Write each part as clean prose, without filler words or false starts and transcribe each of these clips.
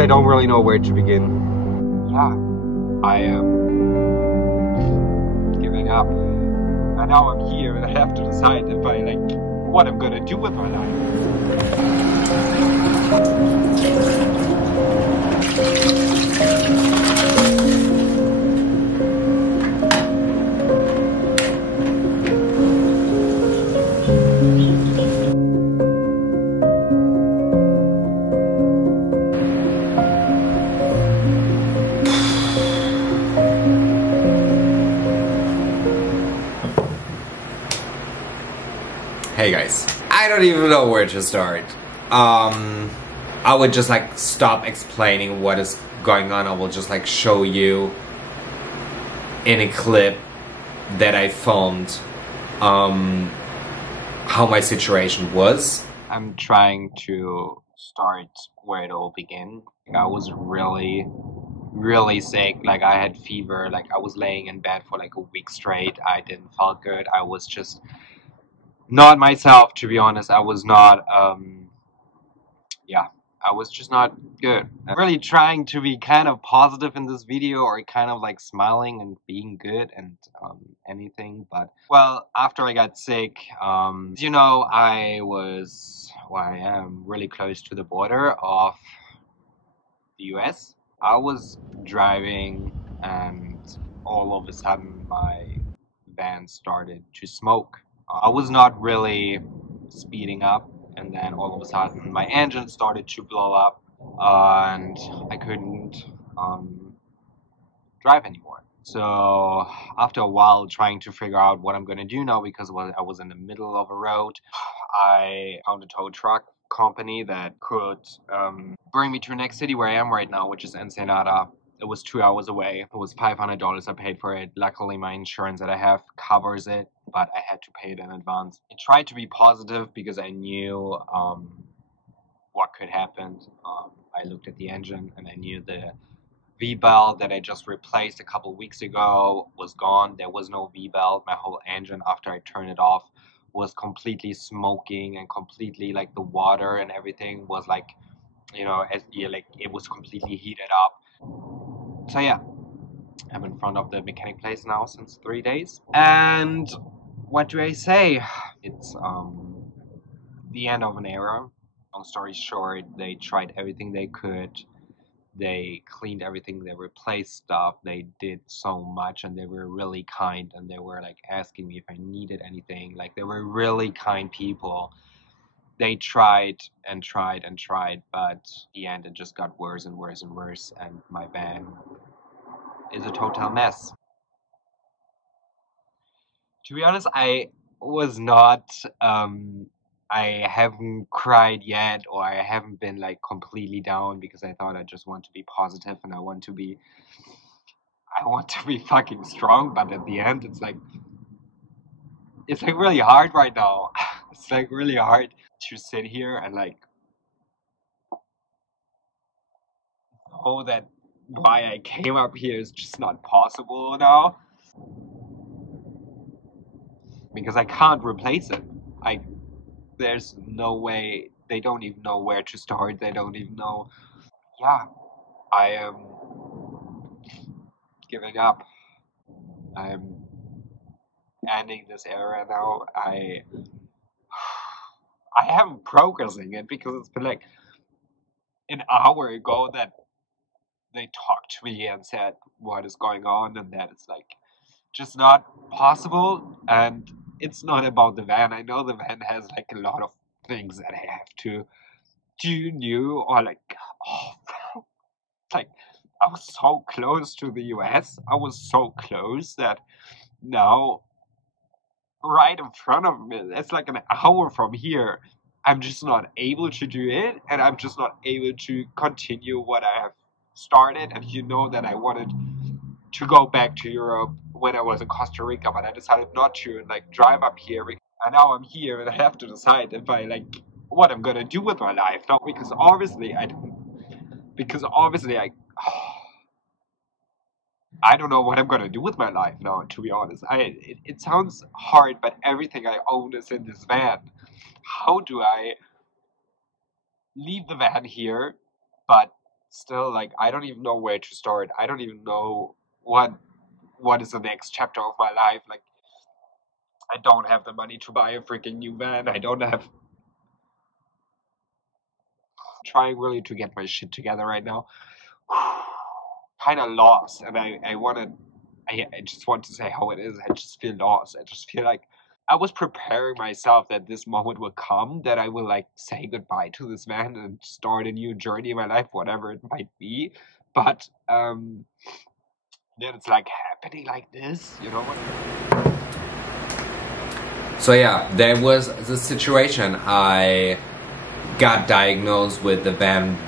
I don't really know where to begin. Yeah, I am giving up. And now I'm here and I have to decide if I what I'm gonna do with my life. Hey guys, I don't even know where to start. I would just stop explaining what is going on. I will just show you in a clip that I filmed how my situation was. I'm trying to start where it all began. I was really sick. I had fever. I was laying in bed for a week straight. I didn't feel good. I was just not myself, to be honest. I was not, I was just not good. I'm really trying to be kind of positive in this video, or kind of smiling and being good and anything. But, well, after I got sick, as you know, I am really close to the border of the US. I was driving and all of a sudden my van started to smoke. I was not really speeding up, and then all of a sudden my engine started to blow up and I couldn't drive anymore. So after a while trying to figure out what I'm gonna do now, because I was in the middle of a road, I found a tow truck company that could bring me to the next city where I am right now, which is Ensenada. It was 2 hours away. It was $500 I paid for it. Luckily my insurance that I have covers it, but I had to pay it in advance. I tried to be positive because I knew what could happen. I looked at the engine and I knew the V-belt that I just replaced a couple weeks ago was gone. There was no V-belt. My whole engine, after I turned it off, was completely smoking, and completely the water and everything was it was completely heated up. So yeah, I'm in front of the mechanic place now since 3 days. And what do I say? It's the end of an era. Long story short, they tried everything they could. They cleaned everything, they replaced stuff, they did so much, and they were really kind, and they were asking me if I needed anything. They were really kind people. They tried and tried and tried, but in the end it just got worse and worse and worse, and my van is a total mess. To be honest, I was not I haven't cried yet, or I haven't been completely down, because I thought I just want to be positive and I want to be fucking strong. But at the end it's really hard right now. It's really hard to sit here and know that why I came up here is just not possible now, because I can't replace it. There's no way. They don't even know where to start. They don't even know. Yeah, I am giving up. I'm ending this era now. I haven't progressing it, because it's been an hour ago that they talked to me and said what is going on, and that it's just not possible. And it's not about the van. I know the van has a lot of things that I have to do new, or oh, I was so close to the US. I was so close that now, right in front of me, it's an hour from here, I'm just not able to do it, and I'm just not able to continue what I have started. And you know that I wanted to go back to Europe when I was in Costa Rica, but I decided not to, and drive up here. And now I'm here and I have to decide if I what I'm gonna do with my life now, because obviously I don't know what I'm gonna do with my life now, to be honest. It sounds hard, but everything I own is in this van. How do I leave the van here, but still, like, I don't even know where to start. I don't even know what is the next chapter of my life. Like, I don't have the money to buy a freaking new van. I don't have. Trying really to get my shit together right now. Kind of lost, and I just want to say how it is. I just feel lost. I just feel like I was preparing myself that this moment will come, that I will like say goodbye to this man and start a new journey in my life, whatever it might be. But then it's like happening like this, you know what? So yeah, there was the situation. I got diagnosed with the van.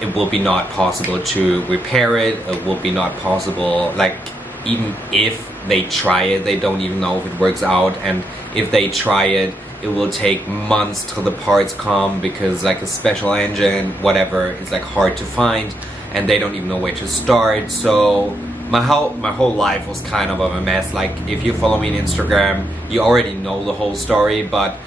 It will be not possible to repair it. It will be not possible, like, even if they try it, they don't even know if it works out. And if they try it, it will take months till the parts come, because like a special engine, whatever, it's like hard to find, and they don't even know where to start. So my whole life was kind of a mess. Like, if you follow me on Instagram, you already know the whole story, but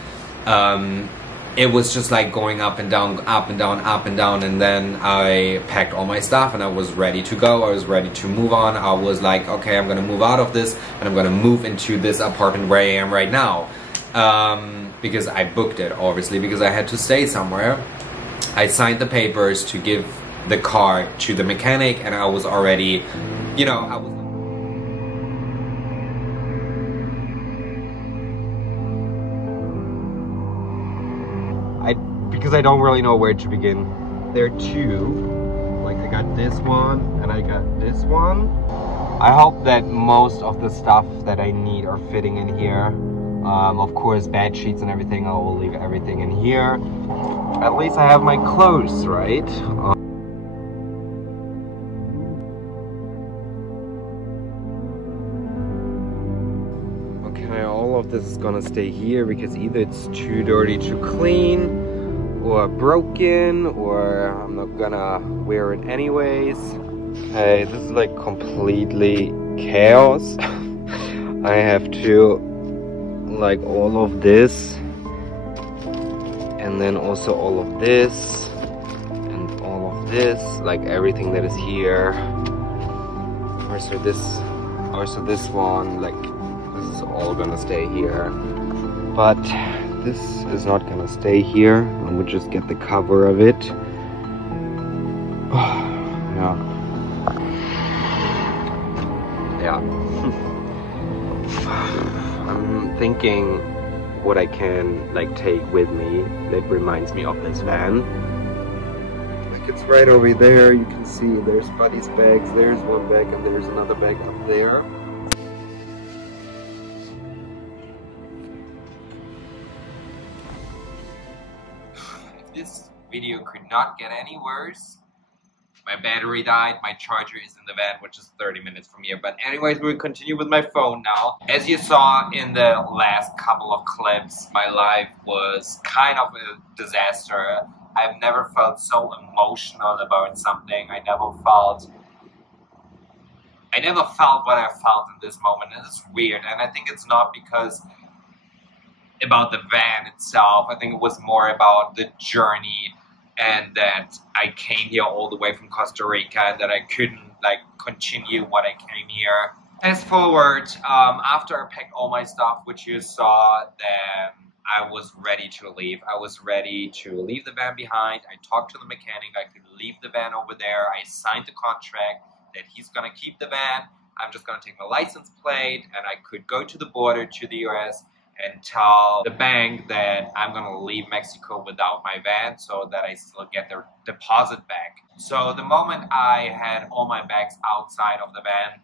it was just like going up and down, up and down, up and down. And then I packed all my stuff and I was ready to go. I was ready to move on. I was like, okay, I'm gonna move out of this and I'm gonna move into this apartment where I am right now. Because I booked it, obviously, because I had to stay somewhere. I signed the papers to give the car to the mechanic, and I was already, you know, I was... Because I don't really know where to begin. There are two, like I got this one and I got this one. I hope that most of the stuff that I need are fitting in here. Of course, bed sheets and everything, I will leave everything in here. At least I have my clothes, right? Okay, all of this is gonna stay here because either it's too dirty to clean, or broken, or I'm not gonna wear it anyways. Okay, this is like completely chaos. I have to like all of this, and then also all of this, and all of this, like everything that is here. Also this one, like this is all gonna stay here. But this is not gonna stay here. I would just get the cover of it. Yeah. I'm thinking what I can like take with me that reminds me of this van. Like, it's right over there. You can see there's Buddy's bags. There's one bag and there's another bag up there. This video could not get any worse. My battery died, my charger is in the van, which is 30 minutes from here. But anyways, we'll continue with my phone now. As you saw in the last couple of clips, my life was kind of a disaster. I've never felt so emotional about something. I never felt what I felt in this moment. And it's weird, and I think it's not because about the van itself. I think it was more about the journey, and that I came here all the way from Costa Rica, and that I couldn't like continue what I came here. Fast forward, after I packed all my stuff, which you saw, then I was ready to leave. I was ready to leave the van behind. I talked to the mechanic. I could leave the van over there. I signed the contract that he's gonna keep the van. I'm just gonna take my license plate, and I could go to the border to the US and tell the bank that I'm gonna leave Mexico without my van, so that I still get the deposit back. So the moment I had all my bags outside of the van,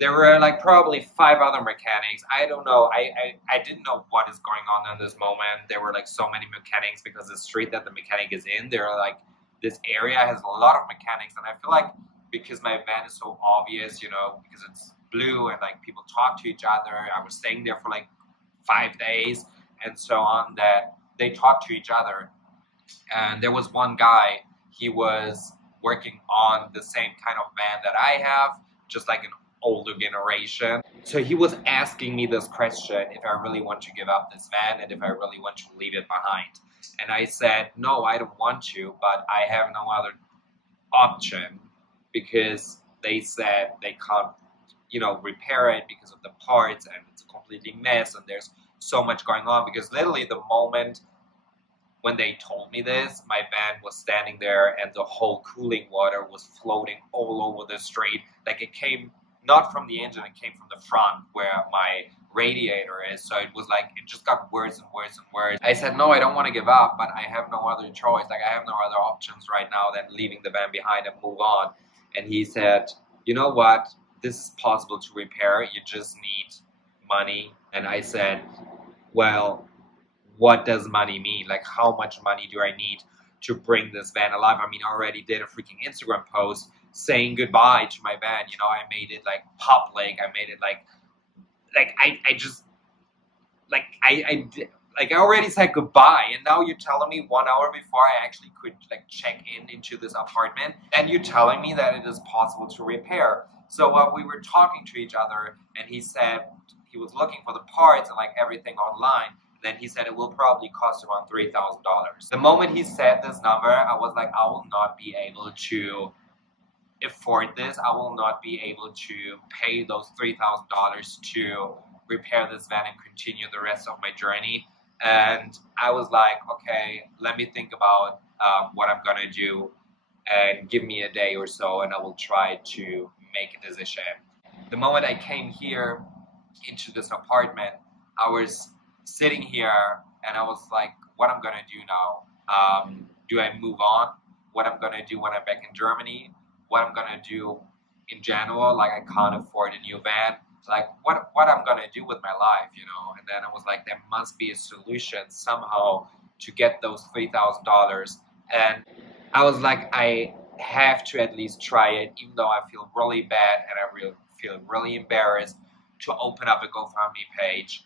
there were like probably 5 other mechanics. I don't know, I didn't know what is going on in this moment. There were like so many mechanics because the street that the mechanic is in, there are like, this area has a lot of mechanics, and I feel like because my van is so obvious, you know, because it's blue and like people talk to each other, I was staying there for like 5 days and so on, that they talked to each other. And there was one guy, he was working on the same kind of van that I have, just like an older generation. So he was asking me this question, if I really want to give up this van and if I really want to leave it behind. And I said, no, I don't want to, but I have no other option because they said they can't, repair it because of the parts and it's a completely mess and there's so much going on. Because literally the moment when they told me this, my van was standing there and the whole cooling water was floating all over the street. Like it came not from the engine, it came from the front where my radiator is. So it was like, it just got worse and worse and worse. I said, no, I don't want to give up, but I have no other choice. Like I have no other options right now than leaving the van behind and move on. And he said, you know what? This is possible to repair. You just need money. And I said, well, what does money mean? Like, how much money do I need to bring this van alive? I mean, I already did a freaking Instagram post saying goodbye to my van. I made it like public. I made it like I already said goodbye, and now you're telling me 1 hour before I actually could like check into this apartment, and you're telling me that it is possible to repair. So we were talking to each other, and he said he was looking for the parts and like everything online. Then he said it will probably cost around $3,000. The moment he said this number, I was like, I will not be able to afford this. I will not be able to pay those $3,000 to repair this van and continue the rest of my journey. And I was like, okay, let me think about what I'm gonna do, and give me a day or so, and I will try to make a decision. The moment I came here into this apartment, I was sitting here and I was like, what I'm gonna do now? Do I move on? What I'm gonna do when I'm back in Germany? What I'm gonna do in general? Like I can't afford a new van. Like what I'm gonna do with my life, And then I was like, there must be a solution somehow to get those $3,000. And I was like, I have to at least try it, even though I feel really bad and I feel really embarrassed to open up a GoFundMe page.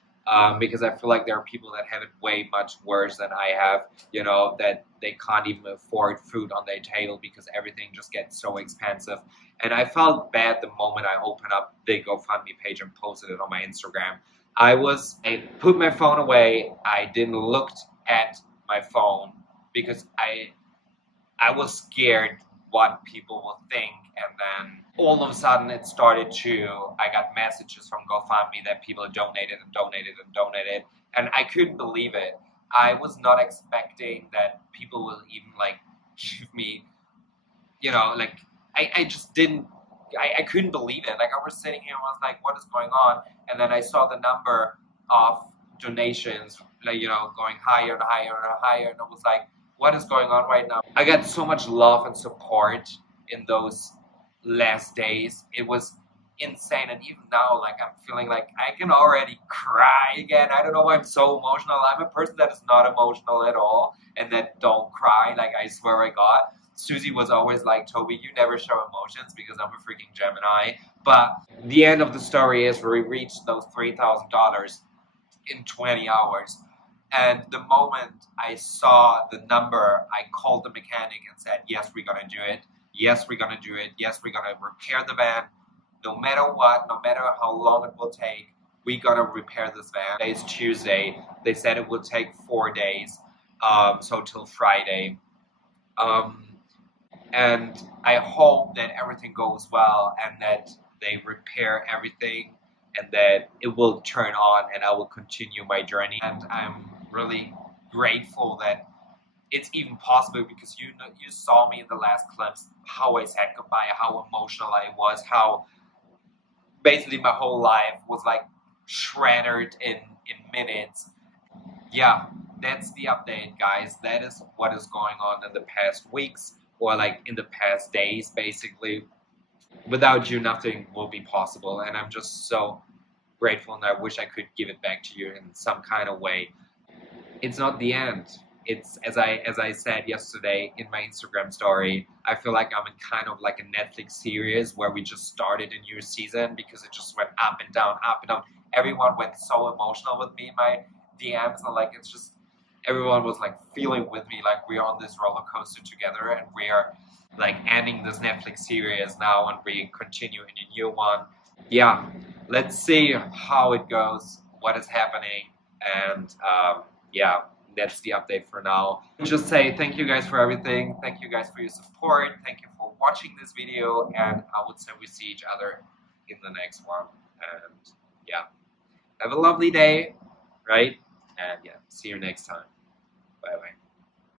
Because I feel like there are people that have it way much worse than I have, that they can't even afford food on their table because everything just gets so expensive. And I felt bad the moment I opened up the GoFundMe page and posted it on my Instagram. I put my phone away. I didn't look at my phone because I was scared what people will think. And then all of a sudden I got messages from GoFundMe that people donated and donated and donated, and I couldn't believe it. I was not expecting that people will even like give me, I just didn't, I couldn't believe it. Like I was sitting here and I was like, what is going on? And then I saw the number of donations, going higher and higher and higher, and I was like, what is going on right now? I got so much love and support in those last days. It was insane, and even now, like I'm feeling like I can already cry again. I don't know why I'm so emotional. I'm a person that is not emotional at all and that don't cry. Like I swear I God. Susie was always like, Toby, you never show emotions because I'm a freaking Gemini. But the end of the story is we reached those $3,000 in 20 hours. And the moment I saw the number, I called the mechanic and said, yes, we're gonna do it. Yes, we're gonna do it. Yes, we're gonna repair the van. No matter what, no matter how long it will take, we're gonna repair this van. Today's Tuesday. They said it will take 4 days, so till Friday. And I hope that everything goes well and that they repair everything and that it will turn on and I will continue my journey. And I'm really grateful that it's even possible, because you saw me in the last clips how I said goodbye, how emotional I was, how basically my whole life was like shredded in minutes. Yeah, that's the update, guys. That is what is going on in the past weeks, or like in the past days, basically. Without you, nothing will be possible, and I'm just so grateful, and I wish I could give it back to you in some kind of way. It's not the end. It's as I said yesterday in my Instagram story, I feel like I'm in kind of like a Netflix series where we just started a new season, because it just went up and down, up and down. Everyone went so emotional with me in my DMs, and like it's just everyone was like feeling with me like we're on this roller coaster together, and we're like ending this Netflix series now and we continue in a new one. Yeah, let's see how it goes, what is happening, and yeah, that's the update for now. Just say thank you guys for everything. Thank you guys for your support. Thank you for watching this video, and I would say we see each other in the next one. And yeah, have a lovely day, right? And yeah, see you next time. Bye bye.